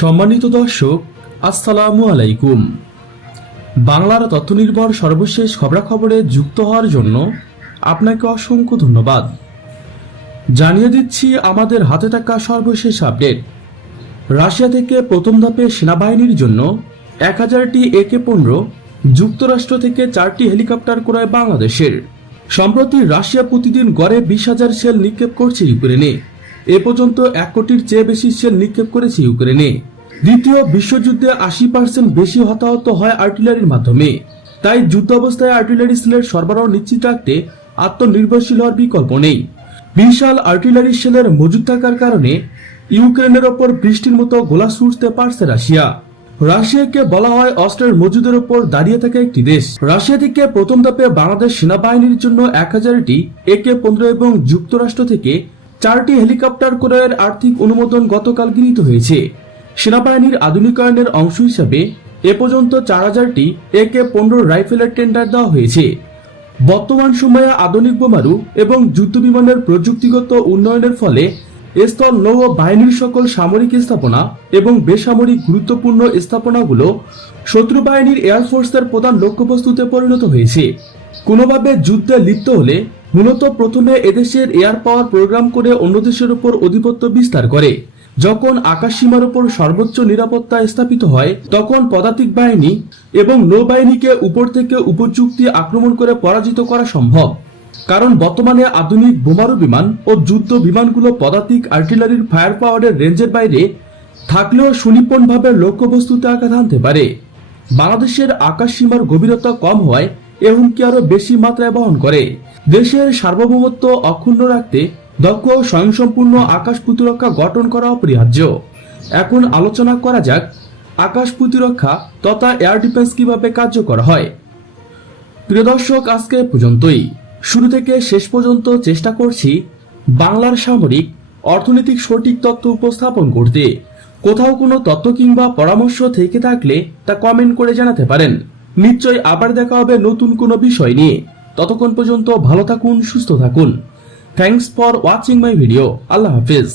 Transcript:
সম্মানিত দর্শক, আসসালামু আলাইকুম। বাংলার তথ্যনির্ভর সর্বশেষ খবরাখবরে যুক্ত হওয়ার জন্য আপনাকে অসংখ্য ধন্যবাদ। জানিয়ে দিচ্ছি আমাদের হাতে থাকা সর্বশেষ আপডেট। রাশিয়া থেকে প্রথম ধাপে সেনাবাহিনীর জন্য 1000টি AK-15, যুক্তরাষ্ট্র থেকে 4টি হেলিকপ্টার ক্রয় বাংলাদেশের। সম্প্রতি রাশিয়া প্রতিদিন গড়ে 20,000 শেল নিক্ষেপ করছে ইউক্রেনে। এ পর্যন্ত 1 কোটির চেয়ে বেশি শেল নিক্ষেপ করেছে ইউক্রেনে। দ্বিতীয় বিশ্বযুদ্ধে 80% বেশি হতাহত হয় আর্টিলারির মাধ্যমে। তাই যুদ্ধ অবস্থায় আর্টিলারি সেলের সরবরাহ নিশ্চিত রাখতে আত্মনির্ভরশীল হওয়ার বিকল্প নেই। বিশাল আর্টিলারি সেলের মজুদ থাকার কারণে ইউক্রেনের ওপর বৃষ্টির মতো গোলা ছুড়তে পারছে রাশিয়া। রাশিয়াকে বলা হয় অস্ত্রের মজুদের ওপর দাঁড়িয়ে থাকা একটি দেশ। রাশিয়া থেকে প্রথম ধাপে বাংলাদেশ সেনাবাহিনীর জন্য 1000টি AK-15 এবং যুক্তরাষ্ট্র থেকে 4টি হেলিকপ্টার ক্রয়ের আর্থিক অনুমোদন গতকাল গৃহীত হয়েছে। সেনাবাহিনীর আধুনিকায়নের অংশ হিসাবে এ পর্যন্ত 4000টি AK-15 রাইফেলের টেন্ডার দেওয়া হয়েছে। বর্তমান সময়ে আধুনিক বোমারু এবং যুদ্ধবিমানের প্রযুক্তিগত উন্নয়নের ফলে স্থল নৌ বাহিনীর সকল সামরিক স্থাপনা এবং বেসামরিক গুরুত্বপূর্ণ স্থাপনাগুলো শত্রু বাহিনীর এয়ারফোর্সের প্রধান লক্ষ্যবস্তুতে পরিণত হয়েছে। কোনোভাবে যুদ্ধে লিপ্ত হলে মূলত প্রথমে এদেশের এয়ার পাওয়ার প্রোগ্রাম করে অন্য দেশের উপর আধিপত্য বিস্তার করে। যখন আকাশ সীমার উপর সর্বোচ্চ নিরাপত্তা স্থাপিত হয়, তখন পদাতিক বাহিনী এবং নৌবাহিনীকে উপর থেকে উপযুক্ত আক্রমণ করে পরাজিত করা সম্ভব। কারণ বর্তমানে আধুনিক বোমারু বিমান ও যুদ্ধ বিমানগুলো পদাতিক আর্টিলারির ফায়ার পাওয়ারের রেঞ্জের বাইরে থাকলেও সুনিপুণভাবে লক্ষ্যবস্তুতে আঘাত হানতে পারে। বাংলাদেশের আকাশ সীমার গভীরতা কম হওয়ায় এ হুমকি আরো বেশি মাত্রায় বহন করে। দেশের সার্বভৌমত্ব অক্ষুণ্ণ রাখতে দক্ষ ও স্বয়ংসম্পূর্ণ আকাশ প্রতিরক্ষা গঠন করা অপরিহার্য। এখন আলোচনা করা যাক আকাশ প্রতিরক্ষা তথা এয়ার ডিফেন্স কিভাবে কার্যকর হয়। প্রিয় দর্শক, আজকে পর্যন্তই। শুরু থেকে শেষ পর্যন্ত চেষ্টা করছি বাংলার সামরিক অর্থনৈতিক সঠিক তথ্য উপস্থাপন করতে। কোথাও কোনো তথ্য কিংবা পরামর্শ থেকে থাকলে তা কমেন্ট করে জানাতে পারেন। নিশ্চয়ই আবার দেখা হবে নতুন কোনো বিষয় নিয়ে। ততক্ষণ পর্যন্ত ভালো থাকুন, সুস্থ থাকুন। Thanks for watching my video. আল্লাহ হাফেজ।